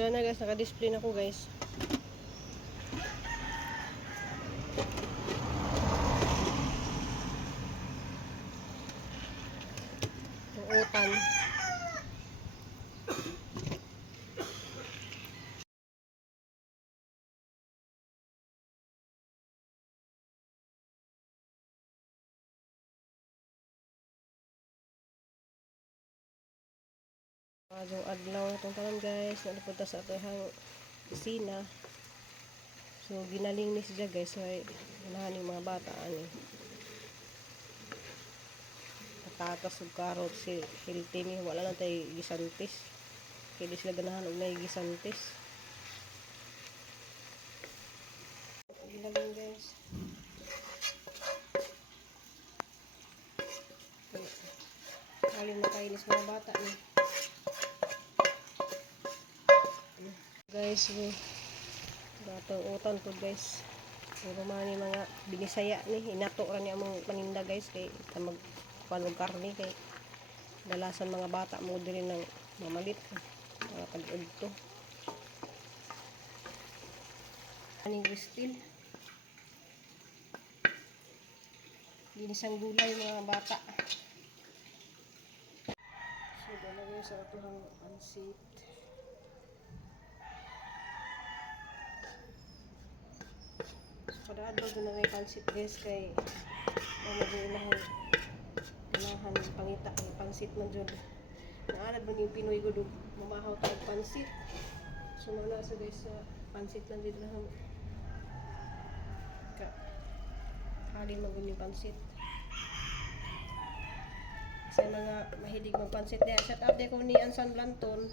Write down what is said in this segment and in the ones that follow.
Doon na guys, naka-display na ko guys. Yung utan. Bagong adlaw itong tanan guys, nalipunta sa atahang kusina. So ginaling ni siya guys, so ay ganahan yung mga bata ani. Patatas ug karot si healthy ni, wala na tay gisantis. Kaya di sila ganahan og nay gisantis. Ginaling guys. Halin na kainis mga bata ni. Guys, datong utan to guys. Puro mani mga binisaya ni, inato ra ni among paninda guys kay mag panog karne kay dalasan mga bata mo diri ng mamalit mga tag-udto. Aning stil. Ginisang gulay mga bata. So dalagay sa atuhang pansit. Kada adlaw na may pansit guys kay mamagulahan pangita ng pansit man jud. Naalad man yung Pinoy gud mamahaw tag pansit. So na sa guys sa pansit lang dito lang. Halin magud yung pansit. Sa mga mahilig magpansit diya. Shout out ko ni Anson Blanton.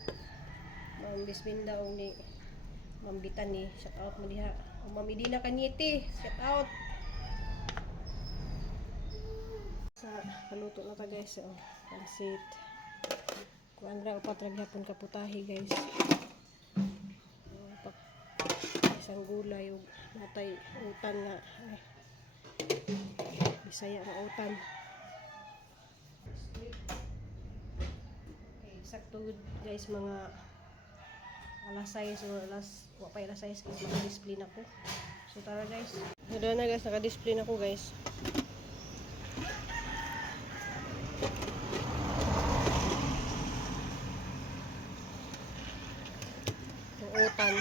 Ma'am Bisminda o ni Ma'am Bitani. Shout out mo diha. Ma'am Idina Kanyete, shout out. Sa paluto na ta guys, pansit. Kuan ra upat ra gyapon kaputahi guys. Isang gulay ug natay utan nga. Bisaya nga utan. Okay, sakto guys mga alas 6 o wapay alas 6 guys, naka-display na ko. So tara guys. Doon na guys, naka-display na ko guys. Yung utan.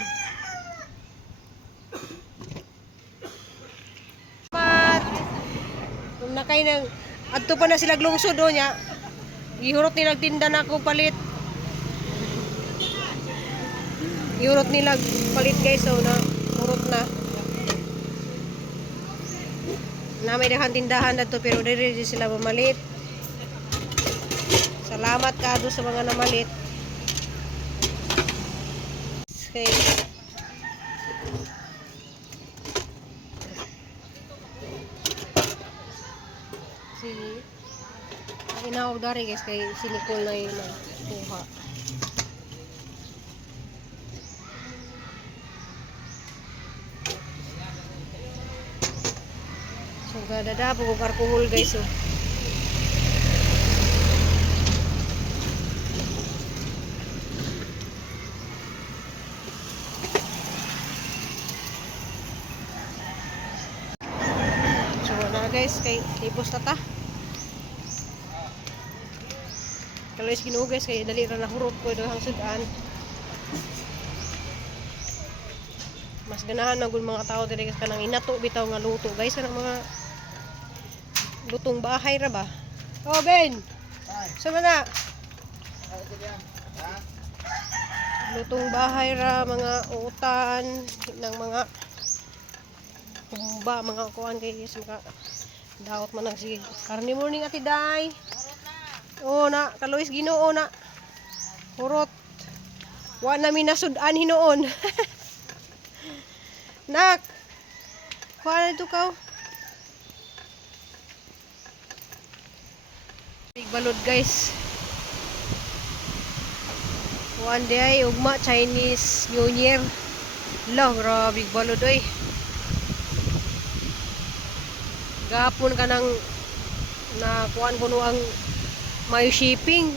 Kung nakay nang adto pa na sila glungsod do nya. Gihurot nila tinda na ako palit. Yurot nila palit guys, so na urot na may dahan tindahan na to pero diri sila mamalit. Salamat kado sa mga namalit. Okay. Si inawag dari guys kay si Nicole na yung kuha. So gadada po kong alcohol guys. So na guys kay tipos tata. Kalau is Ginoo guys kay dali ra nahurot ko dohang sudan. Mas ganahan na gud mga tao diri guys kanang inato bitaw nga luto guys kanang mga lutong bahay ra ba. Oh Ben. Sama na. Lutong bahay ra mga utan ng mga kumba mga kuan kay guys maka daot man ang sige. Karni morning ati day. Oh na kalois Ginoo na. Hurot. Wa na mi nasudan hinoon. Nak. Kuha na ito ka. Big balod guys. One day ugma Chinese New Year. Lah, grabe big balod oy. Gapon ka nang na kuan kuno ang may shipping.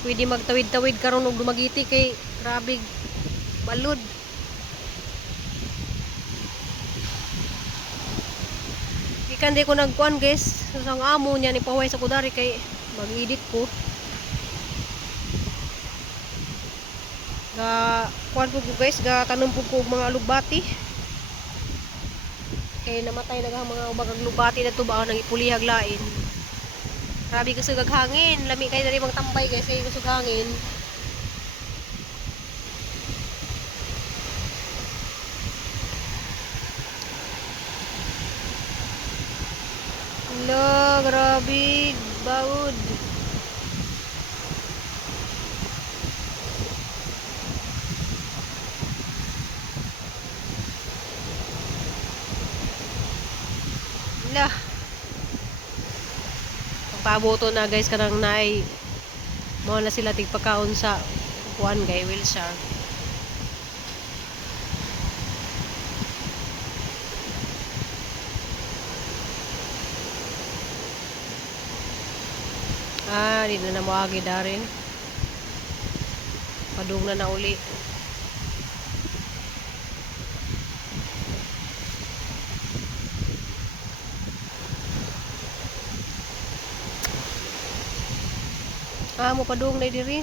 Pwede magtawid-tawid karon og dumagiti kay grabe balod. Ikan di ko nagkuan guys. Sa amo niya ni paway sa kudari kay mag-edit ko. Ga kuan ko guys, ga tanom po ko mga alugbati. Kay namatay na mga ubag alugbati na to ba nang ipulihag lain. Grabe kasi gaghangin, lami kay dali mang tambay guys, kay kusog hangin. Hala, grabe, baud. Hala. Pagpaboto na guys kanang naay mo na sila tigpakaon sa kuan kay Wilshire. Di na namuagi darin. Padung na uli. Mo padung na diri.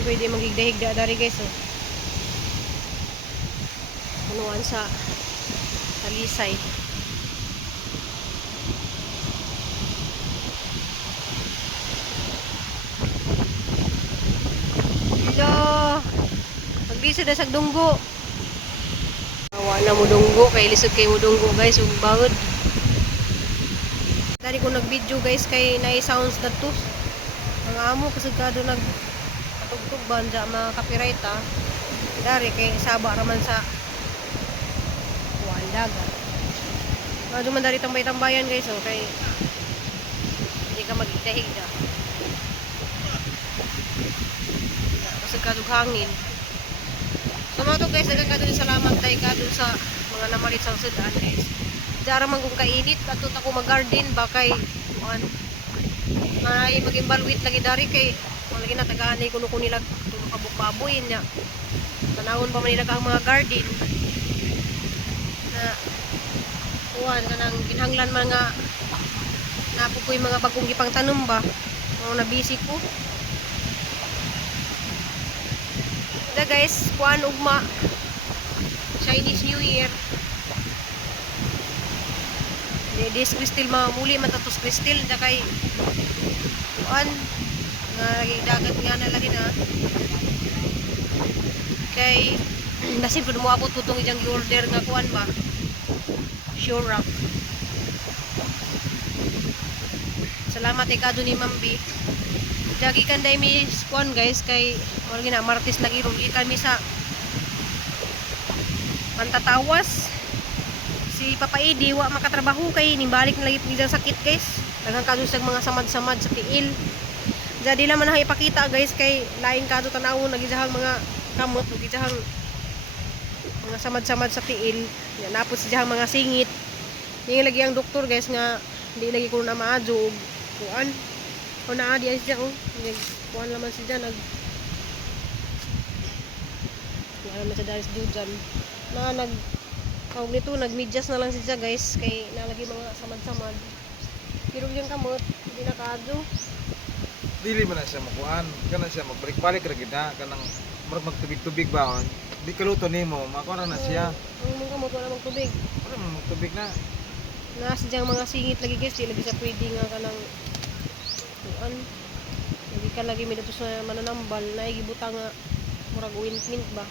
Pwede magigda-higda dari guys oh. Punuan sa talisay. Hello. Magbisa na sa dunggo. Awa na mo dunggo kay lisod kay mo dunggo guys ug bawod. Dari ko nag-video guys kay naay sounds dadto. Ang amo kasagado nag tugtog banda mga copyright dari kay saba raman sa dagat. Medyo man dari tambay-tambayan guys oh, kay hindi ka magigda-higda. Kasi kadug hangin. So mga to guys, nagkakadun salamat tayo kadun sa mga namarit sa sudan guys. Dara man kung kainit atut ako mag-garden ba kay kuan. Ay magimbalwit lagi dari kay lagi na tagahanay kuno ko nila kabuk-baboy niya. Tanawon pa man nila ang mga garden. Na kuan kanang ginhanglan mga napukoy mga bagong gipang tanom ba. Mao na busy ko. Da guys, kuan ugma Chinese New Year. This crystal muli matatos crystal da kay kuan nga dagat nga na lagi na kay nasib ko mo abot putong ijang order nga kuan ba sure rock. Salamat kay ni Mambi. Dagi kan day mi kuan guys kay wala gina martes lagi ron ikan mi sa Mantatawas. Si Papa Edi wa makatrabaho kay nimbalik na lagi piglang sakit guys. Daghang kadusag mga samad-samad sa tiil. Jadi naman ang ipakita guys kay laing kadto tanawon nagizahang mga kamot, nagizahang mga samad-samad sa tiil. Yan napos siyang mga singit. Yung lagi ang doktor guys nga di lagi ko na maadyo og kuan. O naa di siya oh. Kuan naman siya nag kuan naman sa dalis dujan. Na nag kawag nito nagmedyas na lang siya guys kay nalagi mga samad-samad. Pero yung kamot hindi nakaadyo. Dili man na siya makuan, kana siya magbalik-balik ra gid na kanang murag magtubig-tubig ba. Di kaluto nimo, makuha na siya. Ang mga kamot wala mang tubig. Wala man magtubig na. Naas diyang mga singit lagi guys, di lagi sa pwede nga kanang kuan. Lagi ka lagi may dato sa mananambal na igibutang nga murag ointment ba.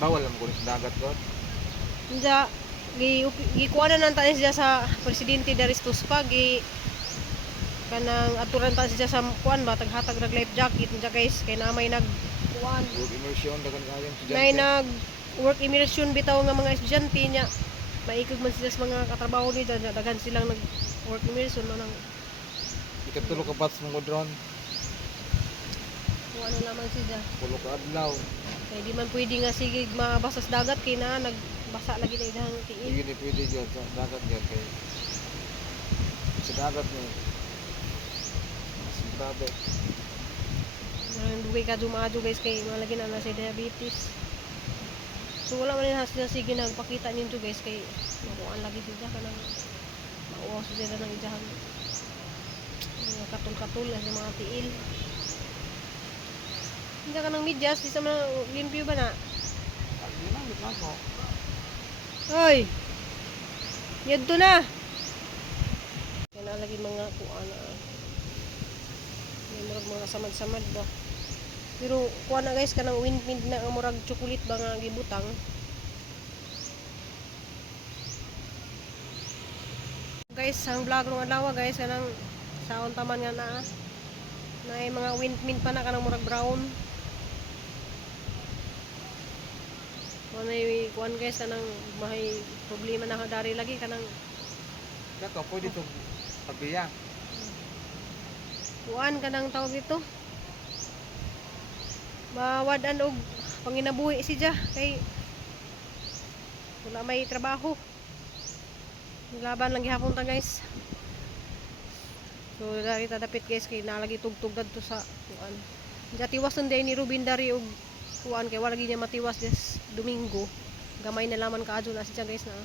Bawal lang ko sa dagat ko. Nja gikuanan nang tanis siya sa presidente Daristus pa kanang aturan ta siya sa kuan ba taghatag rag life jacket nja guys kay na may nag kuan Work immersion dagan kayon may nag work immersion bitaw nga mga estudyante niya maikog man sila sa mga katrabaho ni daghan silang nag work immersion man ang ikatulo ka bats mong drone. Kung ano lamang siya. pulo ka adlaw. Kaya di man pwede nga sige mabasa sa dagat kay na nagbasa lagi na idang tiil. Hindi pwede dyan sa dagat dyan kay sa dagat ni mas grabe. Duway ka dumadyo guys kay malagi na na sa diabetes. So wala man na sila sige nagpakita ninyo guys kay makuan lagi sila kanang mauwas sila ng ijahan. Katul-katul na sa mga tiil. Hindi ka ng medyas, di sa mga limpyo ba na? Hindi na, hindi na ako. Hoy! Yadto na! Kaya nalagi mga kuan na. May murag mga samad-samad ba. Pero kuan na guys, kanang wind na ang murag chocolate ba nga gibutang. Guys, ang vlog ng adlaw guys, kanang saon taman nga na. Na mga wind pa na kanang murag brown. Kuan guys kanang may problema na dari lagi kanang Kaka, pwede itong pabiya. kuan kanang tawag ito mawadan og panginabuhi siya kay wala may trabaho laban lang gihapon ta guys. So dari ta dapit guys kay nalagi tugtog dadto sa kuan diya tiwason day ni Ruben dari og kuan kay wala gid niya matiwas des Domingo gamay na laman kaadto na siya guys na